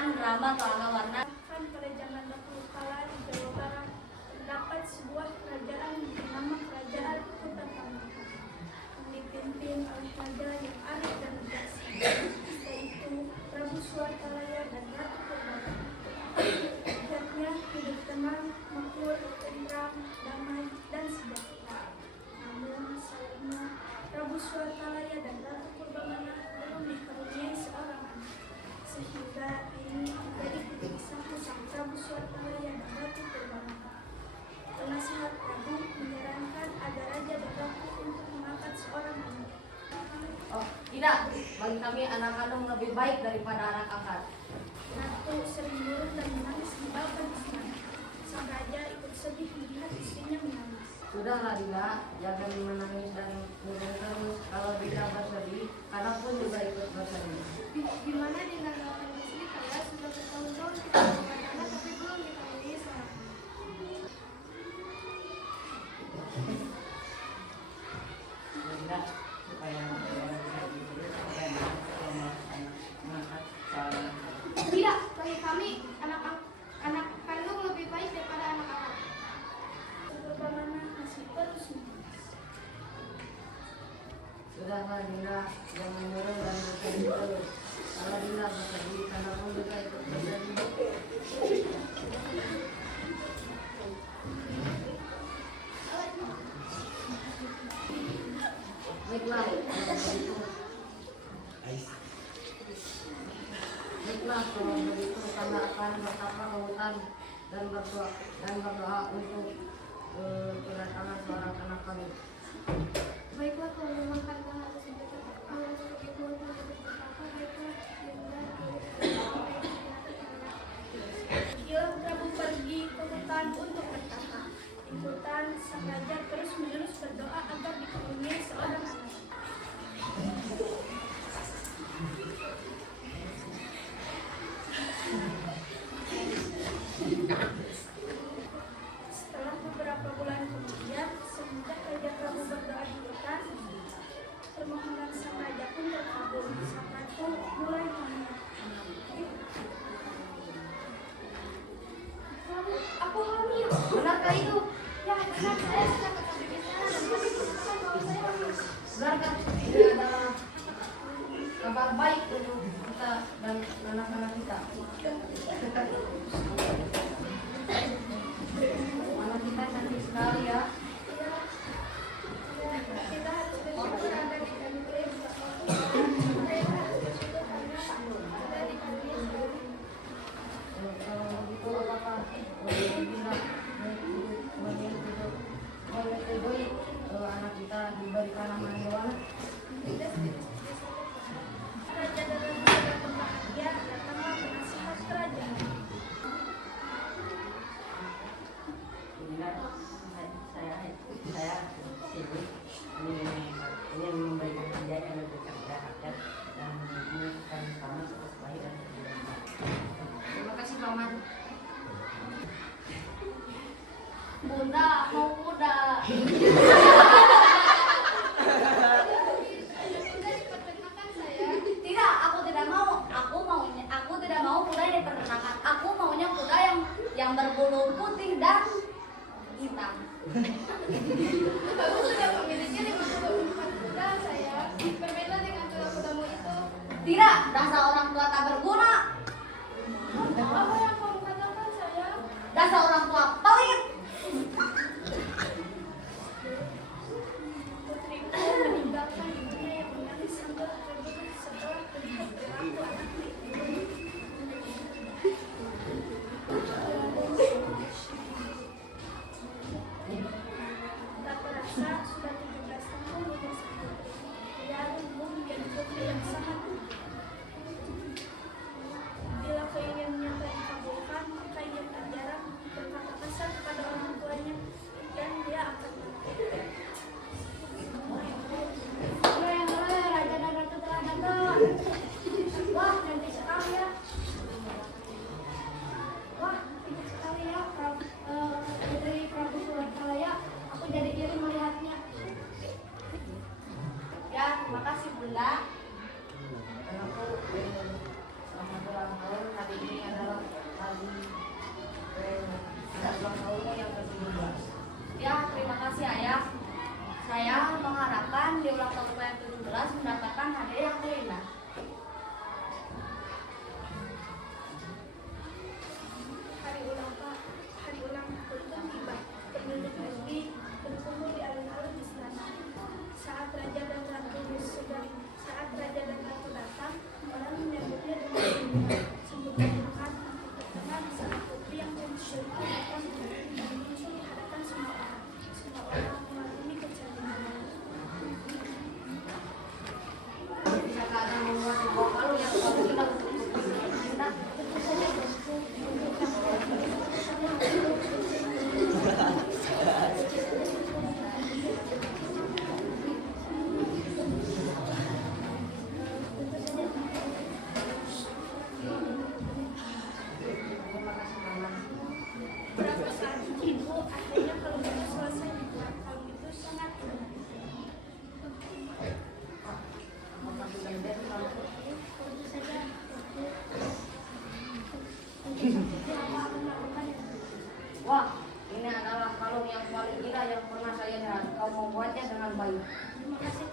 menyaksikan drama Telaga Warna. Pada zaman dahulu kala di Jawa Barat terdapat sebuah kerajaan bernama Kerajaan Kutatamaka yang dipimpin oleh raja yang arif dan bijaksana, yaitu Prabu Swartalaya dan Ratu Purbaya. Rakyatnya hidup tenang, makmur, tentram, damai, dan sejahtera. Namun sayangnya Prabu Swartalaya dan Ratu Purbaya belum dikaruniai seorang anak, sehingga ini menjadi titik satu sang Prabu Swartalaya dan Ratu Purbaya. Penasehat Prabu menyarankan agar raja dan ratu untuk mengangkat seorang anak. Oh, tidak. Bagi kami anak kandung lebih baik daripada anak angkat. Ratu sering murung dan menangis di bawah istana. Sang raja ikut sedih melihat istrinya menangis. Sudahlah Dinda, jangan menangis dan murung terus. Kalau Dinda bersedih, anak pun juga ikut bersedih. Gimana Dinda nggak akan bersedih? Saya sudah bertahun-tahun kita mengangkat anak tapi belum dikaruniai seorang anak. Dinda, supaya mengangkat seorang anak. Tidak, bagi kami anak kandung lebih baik daripada anak angkat. Bagaimana masih terus menangis. Sudahlah Dinda, jangan murung dan bersedih terus. Kalau Dinda bersedih, anak pun juga ikut bersedih. Baiklah, kalau begitu kami akan bertapa ke hutan dan berdoa untuk kedatangan seorang anak kami. Baiklah, kalau memang kata harus begitu untuk berkata, baiklah, Gila Prabu pergi ke hutan untuk bertapa. Di hutan, sang raja terus-menerus berdoa agar dikaruniai seorang anak. Setelah beberapa bulan kemudian, semenjak Raja Prabu berdoa di hutan, permohonan sang raja pun terkabul. Sang ratu mulai hamil. Prabu, aku hamil. Benarkah itu? Ya, benar, saya sudah ketemu di sana dan kami memutuskan bahwa saya hamil. Benarkah ini adalah kabar baik untuk kita dan anak-anak kita? Anak kita cantik sekali ya. Kita harus bersyukur ada di kanugerah saya harus bersyukur karena sudah dikaruniai seorang anak. Kalau begitu apakah Dinda menyetujui anak kita diberikan nama Hewan? Raja dan ratu sedang berbahagia, datanglah penasehat kerajaan. Dinda, saya sibuk ingin memberikan hadiah yang lebih kepada rakyat dan menunjukkan sama sesuai dan Terima kasih Paman. Bunda mau kuda. Tidak, aku tidak mau. Aku tidak mau kuda yang diperkenakan. Aku maunya kuda yang berbulu putih dan hitam. Aku sudah memiliki 54 kuda, saya. Berbeda dengan kuda-kudamu itu. Tidak, dasar orang tua tak berguna. Apa yang kamu katakan, saya? Dasar orang tua pelit. Putriku meninggalkan ibunya yang menangis sambil terbentuk setelah melihat perilaku anaknya itu. Tak terasa sudah 17 tahun ia sakit. Dia tumbuh menjadi putri yang sangat baik. Bila keinginannya tak dikabulkan, maka ia tak jarang berkata kasar kepada orang tuanya dan dia akan mati. Raja dan Ratu telah datang. Wah, cantik sekali ya. Wah, cantik sekali ya, Putri Prabu Swartalaya. Aku jadi iri melihatnya. Ya, terima kasih Bunda. Anakku, selamat ulang tahun hari ini. atau yang 17 mendapatkan hadiah yang terindah. Hari ulang tahun tiba. Penduduk negeri berkumpul di alun-alun istana. Saat raja dan ratu datang, orang menyambutnya dengan gembira. Sambutan dekat pertama saat putri yang cantik syurga datang dan muncul di hadapan semua orang. Semua orang mengagumi kecantikannya. Bisa keadaan membuat sebuah kalung yang kalau kita untuk kita Berapa saat itu akhirnya kalung itu selesai dibuat. Kalung itu sangat indah. Tentu saja wah, ini adalah kalung yang paling indah yang pernah saya lihat. Kau membuatnya dengan baik. terima kasih